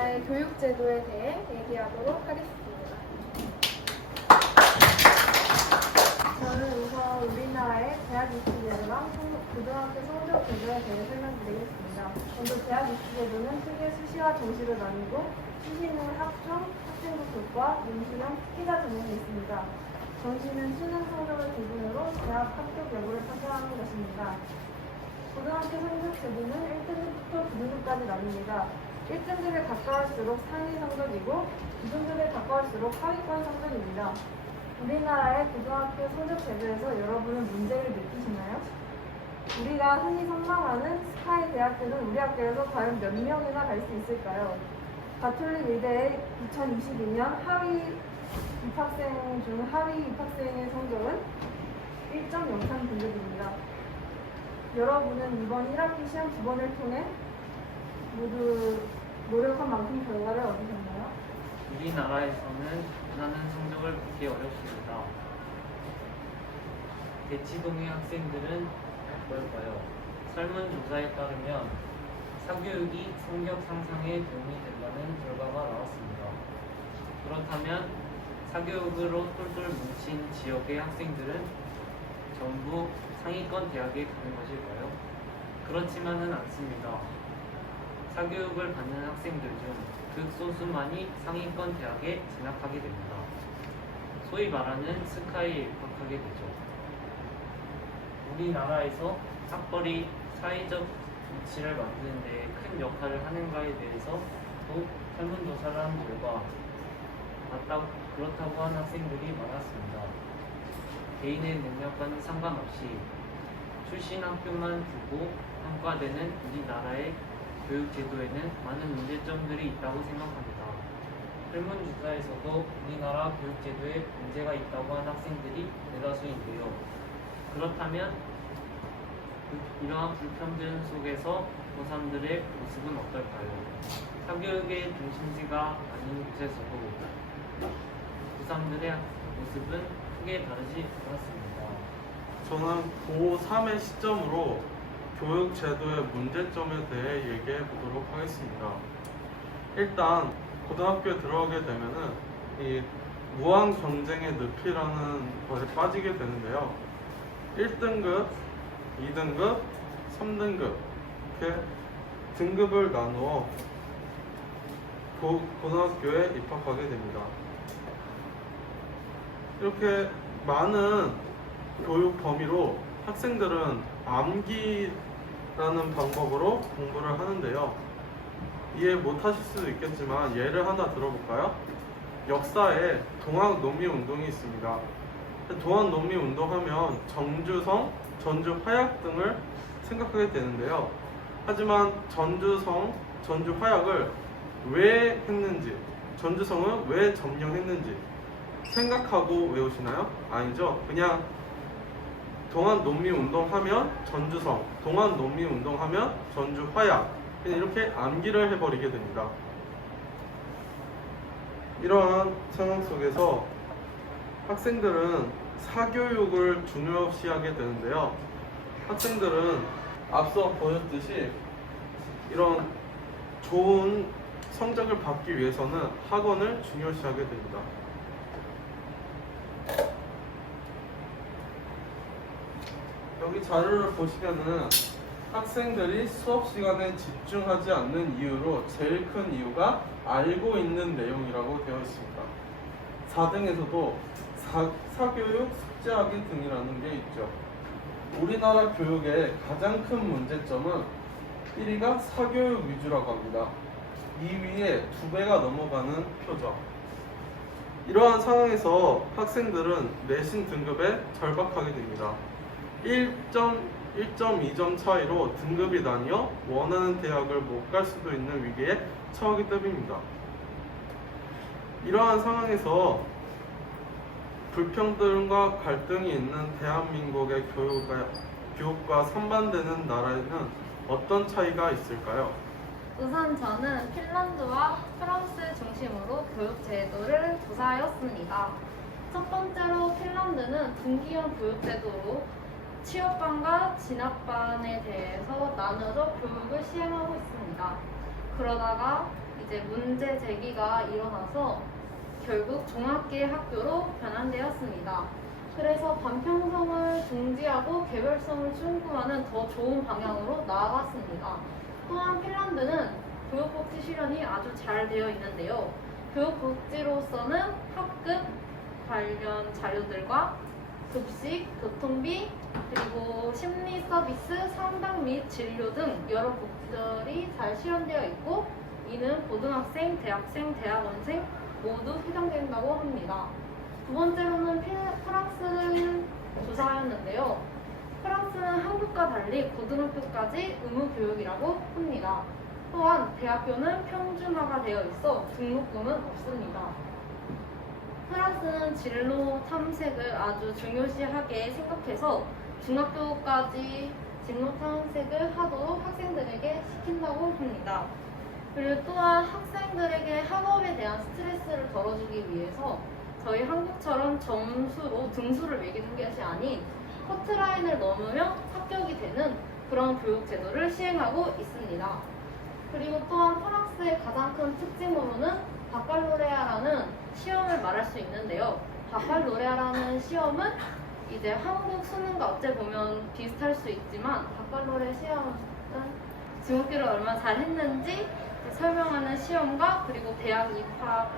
우리나라의 교육제도에 대해 얘기하도록 하겠습니다. 저는 우선 우리나라의 대학 입시제도랑 고등학교 성적 제도에 대해 설명드리겠습니다. 먼저 대학 입시제도는 크게 수시와 정시로 나뉘고 수시는 학종, 학생부 교과, 논술형, 특기자 전형이 있습니다. 정시는 수능 성적을 기준으로 대학 합격 여부를 판단하는 것입니다. 고등학교 성적 제도는 1등급부터 9등급까지 나뉩니다. 1등급에 가까울수록 상위 성적이고 9등급에 가까울수록 하위권 성적입니다. 우리나라의 고등학교 성적 제도에서 여러분은 문제를 느끼시나요? 우리가 흔히 선망하는 스카이 대학교는 우리 학교에서 과연 몇 명이나 갈 수 있을까요? 가톨릭 의대의 2022년 하위 입학생 중 하위 입학생의 성적은 1.03 등급입니다. 여러분은 이번 1학기 시험 2번을 통해 모두 노력한 만큼 결과를 얻으셨나요? 우리나라에서는 원하는 성적을 받기 어렵습니다. 대치동의 학생들은 어떨까요? 설문조사에 따르면 사교육이 성적 상상에 도움이 된다는 결과가 나왔습니다. 그렇다면 사교육으로 똘똘 뭉친 지역의 학생들은 전부 상위권 대학에 가는 것일까요? 그렇지만은 않습니다. 사교육을 받는 학생들 중 극소수만이 상위권 대학에 진학하게 됩니다. 소위 말하는 스카이에 입학하게 되죠. 우리나라에서 학벌이 사회적 위치를 만드는 데 큰 역할을 하는가에 대해서도 설문조사를 한 결과 그렇다고 하는 학생들이 많았습니다. 개인의 능력과는 상관없이 출신 학교만 두고 평가되는 우리나라의 교육제도에는 많은 문제점들이 있다고 생각합니다. 설문조사에서도 우리나라 교육제도에 문제가 있다고 하는 학생들이 대다수인데요. 그렇다면 이러한 불평등 속에서 고3들의 모습은 어떨까요? 사교육의 중심지가 아닌 곳에서도 고3들의 모습은 크게 다르지 않았습니다. 저는 고3의 시점으로 교육 제도의 문제점에 대해 얘기해 보도록 하겠습니다. 일단 고등학교에 들어가게 되면은 이 무한 경쟁의 늪이라는 것에 빠지게 되는데요. 1등급, 2등급, 3등급 이렇게 등급을 나누어 고등학교에 입학하게 됩니다. 이렇게 많은 교육 범위로 학생들은 암기라는 방법으로 공부를 하는데요. 이해 못하실 수도 있겠지만 예를 하나 들어볼까요? 역사에 동학농민운동이 있습니다. 동학농민운동하면 정주성, 전주화약 등을 생각하게 되는데요. 하지만 전주성, 전주화약을 왜 했는지, 전주성은 왜 점령했는지 생각하고 외우시나요? 아니죠. 그냥 동학농민운동하면 전주성, 동학농민운동하면 전주화약 이렇게 암기를 해버리게 됩니다. 이러한 상황 속에서 학생들은 사교육을 중요시하게 되는데요. 학생들은 앞서 보였듯이 이런 좋은 성적을 받기 위해서는 학원을 중요시하게 됩니다. 여기 자료를 보시면은 학생들이 수업 시간에 집중하지 않는 이유로 제일 큰 이유가 알고 있는 내용이라고 되어 있습니다. 4등에서도 사교육, 숙제하기 등이라는 게 있죠. 우리나라 교육의 가장 큰 문제점은 1위가 사교육 위주라고 합니다. 2위에 2배가 넘어가는 표죠. 이러한 상황에서 학생들은 내신 등급에 절박하게 됩니다. 1.2점 차이로 등급이 나뉘어 원하는 대학을 못 갈 수도 있는 위기에 처하기 때문입니다. 이러한 상황에서 불평등과 갈등이 있는 대한민국의 교육과 상반되는 나라에는 어떤 차이가 있을까요? 우선 저는 핀란드와 프랑스 중심으로 교육 제도를 조사하였습니다. 첫 번째로 핀란드는 분기형 교육 제도로 취업반과 진학반에 대해서 나눠져 교육을 시행하고 있습니다. 그러다가 이제 문제 제기가 일어나서 결국 종합계 학교로 변환되었습니다. 그래서 반평성을 중지하고 개별성을 충분하는 더 좋은 방향으로 나아갔습니다. 또한 핀란드는 교육복지 실현이 아주 잘 되어 있는데요. 교육복지로서는 학급 관련 자료들과 급식, 교통비, 그리고 심리 서비스, 상담 및 진료 등 여러 복지들이 잘 실현되어 있고 이는 고등학생, 대학생, 대학원생 모두 해당된다고 합니다. 두 번째로는 프랑스를 조사하였는데요. 프랑스는 한국과 달리 고등학교까지 의무 교육이라고 합니다. 또한 대학교는 평준화가 되어 있어 등록금은 없습니다. 프랑스는 진로 탐색을 아주 중요시하게 생각해서 중학교까지 진로 탐색을 하도록 학생들에게 시킨다고 합니다. 그리고 또한 학생들에게 학업에 대한 스트레스를 덜어주기 위해서 저희 한국처럼 점수로 등수를 매기는 것이 아닌 커트라인을 넘으면 합격이 되는 그런 교육 제도를 시행하고 있습니다. 그리고 또한 프랑스의 가장 큰 특징으로는 바칼로레아라는 시험을 말할 수 있는데요. 바칼로레아라는 시험은 이제 한국 수능과 어째 보면 비슷할 수 있지만 바칼로레 시험은 중학교를 얼마나 잘 했는지 설명하는 시험과 그리고 대학 입학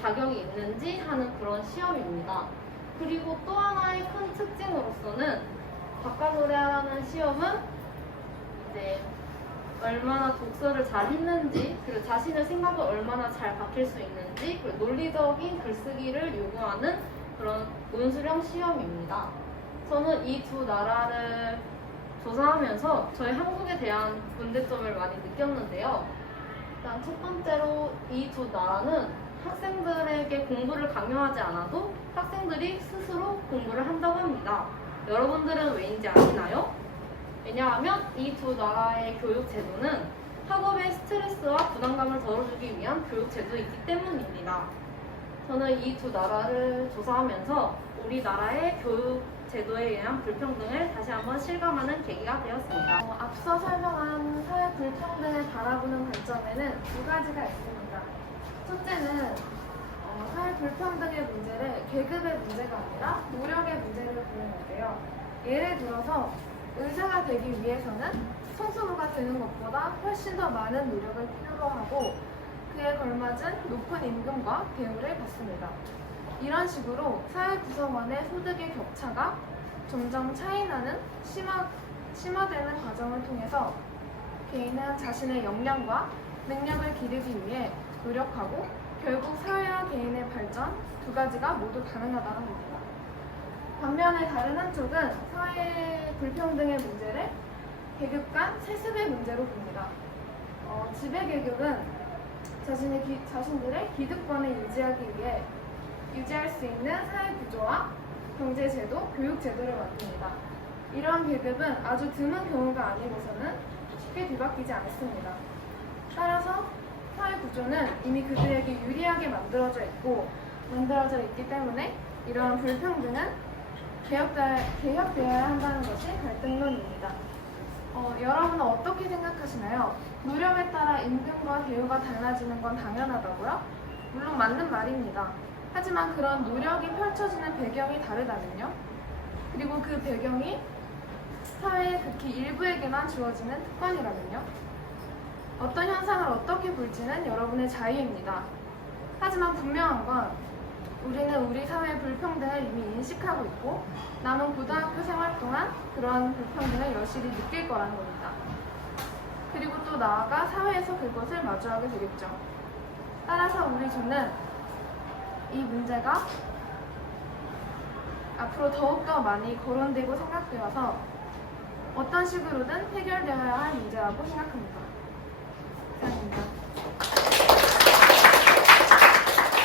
자격이 있는지 하는 그런 시험입니다. 그리고 또 하나의 큰 특징으로서는 바칼로레아라는 시험은 이제 얼마나 독서를 잘 했는지 그리고 자신의 생각을 얼마나 잘 밝힐 수 있는지 그리고 논리적인 글쓰기를 요구하는 그런 논술형 시험입니다. 저는 이 두 나라를 조사하면서 저희 한국에 대한 문제점을 많이 느꼈는데요. 일단 첫 번째로 이 두 나라는 학생들에게 공부를 강요하지 않아도 학생들이 스스로 공부를 한다고 합니다. 여러분들은 왜인지 아시나요? 왜냐하면 이 두 나라의 교육 제도는 학업의 스트레스와 부담감을 덜어주기 위한 교육 제도이기 때문입니다. 저는 이 두 나라를 조사하면서 우리나라의 교육 제도에 의한 불평등을 다시 한번 실감하는 계기가 되었습니다. 앞서 설명한 사회 불평등을 바라보는 관점에는 두 가지가 있습니다. 첫째는 사회 불평등의 문제를 계급의 문제가 아니라 노력의 문제로 보는데요. 예를 들어서 의사가 되기 위해서는 성소수가 되는 것보다 훨씬 더 많은 노력을 필요로 하고 그에 걸맞은 높은 임금과 대우를 받습니다. 이런 식으로 사회 구성원의 소득의 격차가 점점 차이나는 심화되는 과정을 통해서 개인은 자신의 역량과 능력을 기르기 위해 노력하고 결국 사회와 개인의 발전 두 가지가 모두 가능하다는 겁니다. 반면에 다른 한쪽은 사회 불평등의 문제를 계급 간 세습의 문제로 봅니다. 지배계급은 자신들의 기득권을 유지할 수 있는 사회 구조와 경제 제도, 교육 제도를 만듭니다. 이러한 계급은 아주 드문 경우가 아니고서는 쉽게 뒤바뀌지 않습니다. 따라서 사회 구조는 이미 그들에게 유리하게 만들어져 있기 때문에 이러한 불평등은 개혁되어야 한다는 것이 갈등론입니다. 여러분은 어떻게 생각하시나요? 노력에 따라 임금과 대우가 달라지는 건 당연하다고요? 물론 맞는 말입니다. 하지만 그런 노력이 펼쳐지는 배경이 다르다면요? 그리고 그 배경이 사회의 극히 일부에게만 주어지는 특권이라면요? 어떤 현상을 어떻게 볼지는 여러분의 자유입니다. 하지만 분명한 건 우리는 우리 사회의 불평등을 이미 인식하고 있고 남은 고등학교 생활 동안 그러한 불평등을 여실히 느낄 거라는 겁니다. 그리고 또 나아가 사회에서 그것을 마주하게 되겠죠. 따라서 우리 조는 이 문제가 앞으로 더욱더 많이 거론되고 생각되어서 어떤 식으로든 해결되어야 할 문제라고 생각합니다. 감사합니다.